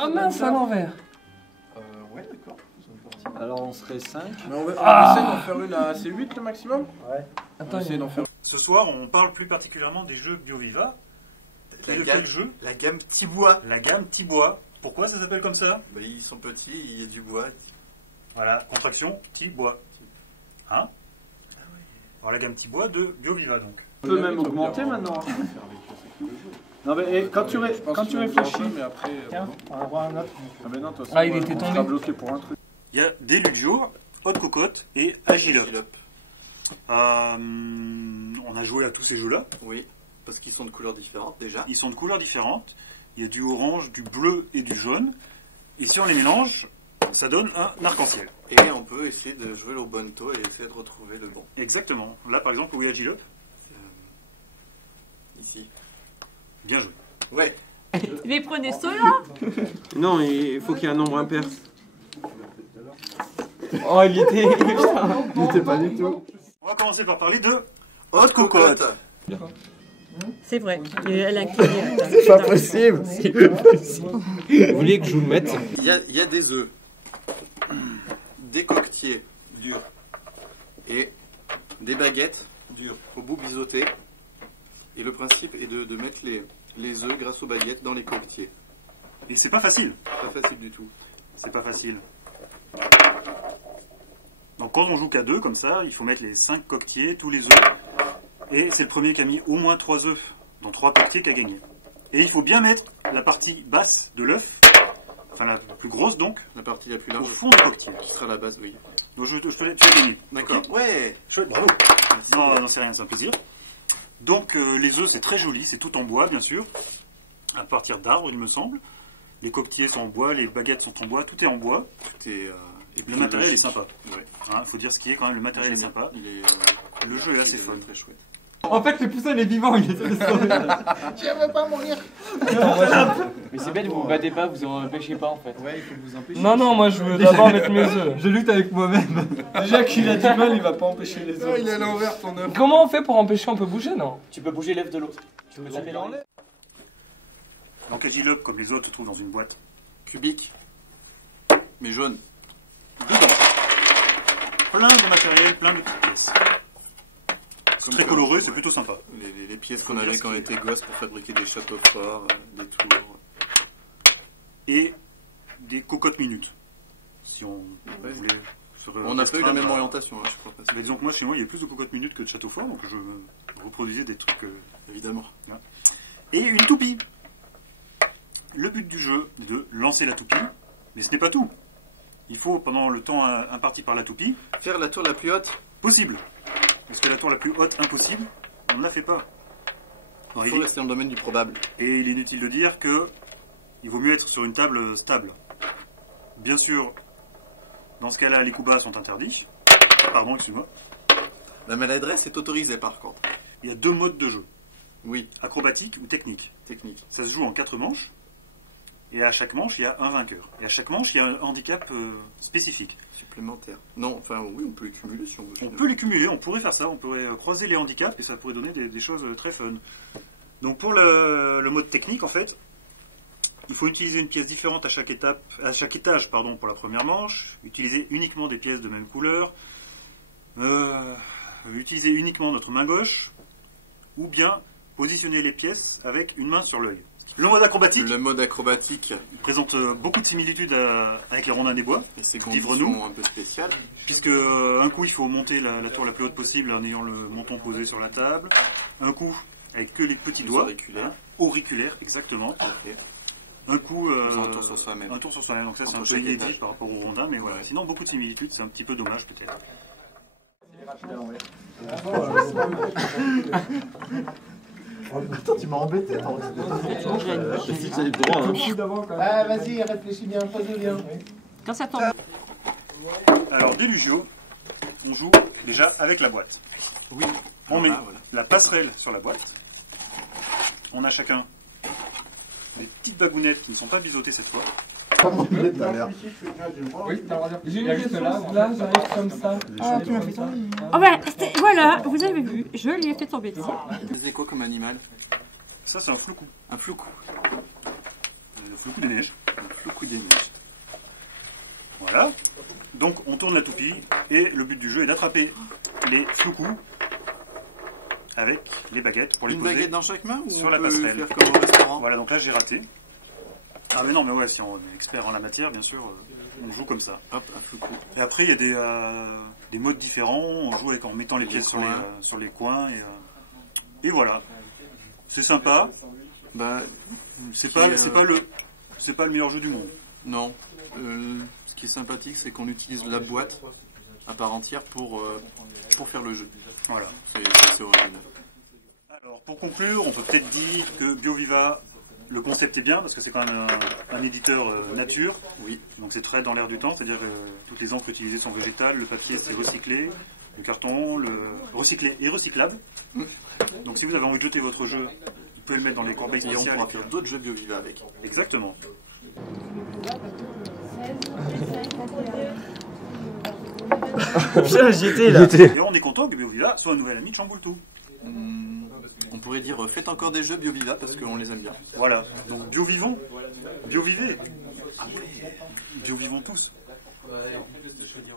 Ah mince, à l'envers. Ouais, d'accord. Alors on serait 5. Mais on essaie d'en faire une à C8 le maximum. Ouais. Attends, essayer d'en faire. Ce soir, on parle plus particulièrement des jeux BioViva. Et de quel jeu? La gamme Petit Bois. La gamme Petit Bois. Pourquoi ça s'appelle comme ça? Bah, ils sont petits, il y a du bois. Voilà, contraction Petit Bois. Hein? Alors la gamme Petit Bois de BioViva donc. On peut même augmenter maintenant. Non mais quand tu réfléchis... Mais après, Tiens, on va voir un autre. Ah mais non, toi, Ah, il était on tombé. sera bloqué pour un truc. Il y a Deludio, Haute Cocotte et Agilop. On a joué à tous ces jeux-là. Oui, parce qu'ils sont de couleurs différentes déjà. Ils sont de couleurs différentes. Il y a du orange, du bleu et du jaune. Et si on les mélange, ça donne un arc-en-ciel. Et on peut essayer de jouer au bonto et essayer de retrouver le bon. Exactement. Là par exemple, où est Agilop? Ici. Bien joué. Ouais. Mais prenez cela. non, il faut qu'il y ait un nombre impair. Oh, il était pas du tout. On va commencer par parler de Haute Cocotte. C'est vrai. Elle a incliné. C'est pas possible. Vous voulez que je vous le mette? Il y a des œufs, des coquetiers dur. et des baguettes au bout biseauté. Et le principe est de mettre les œufs grâce aux baguettes dans les coquetiers. Et c'est pas facile. Pas facile du tout. C'est pas facile. Donc quand on joue qu'à 2 comme ça, il faut mettre les 5 coquetiers, tous les œufs. Et c'est le premier qui a mis au moins 3 œufs dans 3 coquetiers qui a gagné. Et il faut bien mettre la partie basse de l'œuf, enfin la plus grosse donc, La partie la plus au large fond du coquetier. qui sera la base, oui. Donc tu as gagné. D'accord. Ouais. Chouette, bravo. Non, c'est rien, c'est un plaisir. Donc les œufs c'est très joli, c'est tout en bois bien sûr, à partir d'arbres il me semble. Les coquetiers sont en bois, les baguettes sont en bois, tout est en bois. Et Le matériel est sympa. Ouais. Hein, faut dire ce qui est quand même, le matériel est sympa. Il est, Le jeu est assez fun. très chouette. En fait, le poussin, il est vivant, il est très sauvé. J'aimerais pas mourir. Mais c'est bête, vous vous battez pas, vous en empêchez pas en fait. Ouais, il faut vous empêcher. Non, non, moi je veux d'abord mettre mes œufs. Je lutte avec moi-même. Déjà qu'il a du mal, il va pas empêcher les Ah, autres. il est à l'envers ton œuf. Comment on fait pour empêcher? On peut bouger, non? Tu peux bouger l'œuf de l'autre. Tu peux taper dans l'œuf. Donc Agilop, comme les autres, se trouve dans une boîte. Cubique, mais jaune. Dedans. Plein de matériel, plein de petites pièces. C'est très coloré, c'est plutôt sympa. Les pièces qu'on avait quand on était gosse pour fabriquer des châteaux forts, des tours. Et des cocottes minutes. Si on voulait se On n'a pas eu la même restreindre à- orientation, hein, je crois pas. Mais disons que moi, chez moi, il y a plus de cocottes minutes que de châteaux forts, donc je reproduisais des trucs... Évidemment. Et une toupie. Le but du jeu est de lancer la toupie, mais ce n'est pas tout. Il faut, pendant le temps imparti par la toupie, Faire la tour la plus haute. possible. Parce que la tour la plus haute impossible, on ne la fait pas. Il faut rester dans le domaine du probable. Et il est inutile de dire que il vaut mieux être sur une table stable. Bien sûr, dans ce cas-là, les coups bas sont interdits. Pardon, excuse-moi. La maladresse est autorisée par contre. Il y a 2 modes de jeu. Oui, Acrobatique ou technique. technique. Ça se joue en 4 manches. Et à chaque manche, il y a un vainqueur. Et à chaque manche, il y a un handicap spécifique. Supplémentaire. Non, enfin oui, on peut les cumuler si on veut. On peut les cumuler, on pourrait faire ça. On pourrait croiser les handicaps et ça pourrait donner des choses très fun. Donc pour le mode technique, en fait, il faut utiliser une pièce différente à chaque étage, pour la première manche. Utiliser uniquement des pièces de même couleur. Utiliser uniquement notre main gauche. Ou bien positionner les pièces avec une main sur l'œil. Le mode acrobatique Le mode acrobatique présente beaucoup de similitudes avec les rondins des bois, et ses Livre-nous. conditions un peu spéciales. puisque un coup il faut monter la tour la plus haute possible en ayant le menton posé sur la table, un coup avec que les petits doigts, Auriculaires. auriculaires exactement, Ok. un coup Un tour sur soi-même. un tour sur soi-même, donc ça c'est un Entre peu chaque inédit étage. par rapport au rondin, mais voilà. Ouais. Sinon beaucoup de similitudes, c'est un petit peu dommage peut-être. Attends, tu m'as embêté. Si tu as le droit, hein. Ah, vas-y, réfléchis bien, pose-le bien. Quand ça tombe. Alors Delugio, on joue déjà avec la boîte. Oui. On met Voilà, voilà. la passerelle sur la boîte. On a chacun des petites bagounettes qui ne sont pas biseautées cette fois. Oui, il y a juste là, j'arrive comme ça. Ah, tu m'as fait tomber. Oh, voilà, vous avez vu, je l'ai fait tomber dessus. C'est quoi comme animal? Ça c'est un floucou. Un floucou. Le floucou des neiges. Flocou des neiges. Voilà. Donc on tourne la toupie et le but du jeu est d'attraper les flocous avec les baguettes pour les Une poser baguette dans chaque main ou sur on la peut passerelle. faire comme au restaurant? Voilà, donc là j'ai raté. Ah mais non, mais ouais, si on est expert en la matière, bien sûr, on joue comme ça. Hop, un flocou. Et après il y a des modes différents, on joue en mettant les pièces sur les coins et voilà. C'est sympa, Bah, c'est pas le meilleur jeu du monde. non. Ce qui est sympathique, c'est qu'on utilise la boîte à part entière pour faire le jeu. Voilà. C'est original. Alors pour conclure, on peut peut-être dire que BioViva, le concept est bien parce que c'est quand même un éditeur nature. Oui. Donc c'est très dans l'air du temps, c'est-à-dire que toutes les encres utilisées sont végétales, le papier c'est recyclé, le carton, recyclé et recyclable. Donc si vous avez envie de jeter votre jeu, vous pouvez le mettre dans les corbeilles Et on spéciales. pourra faire d'autres jeux BioViva avec. Exactement. J'y étais là. Et on est content que BioViva soit un nouvel ami de Chamboultou. On pourrait dire faites encore des jeux BioViva parce qu'on les aime bien. Voilà. Donc biovivons, biovivez. Ah ouais. Biovivons tous. Je veux dire,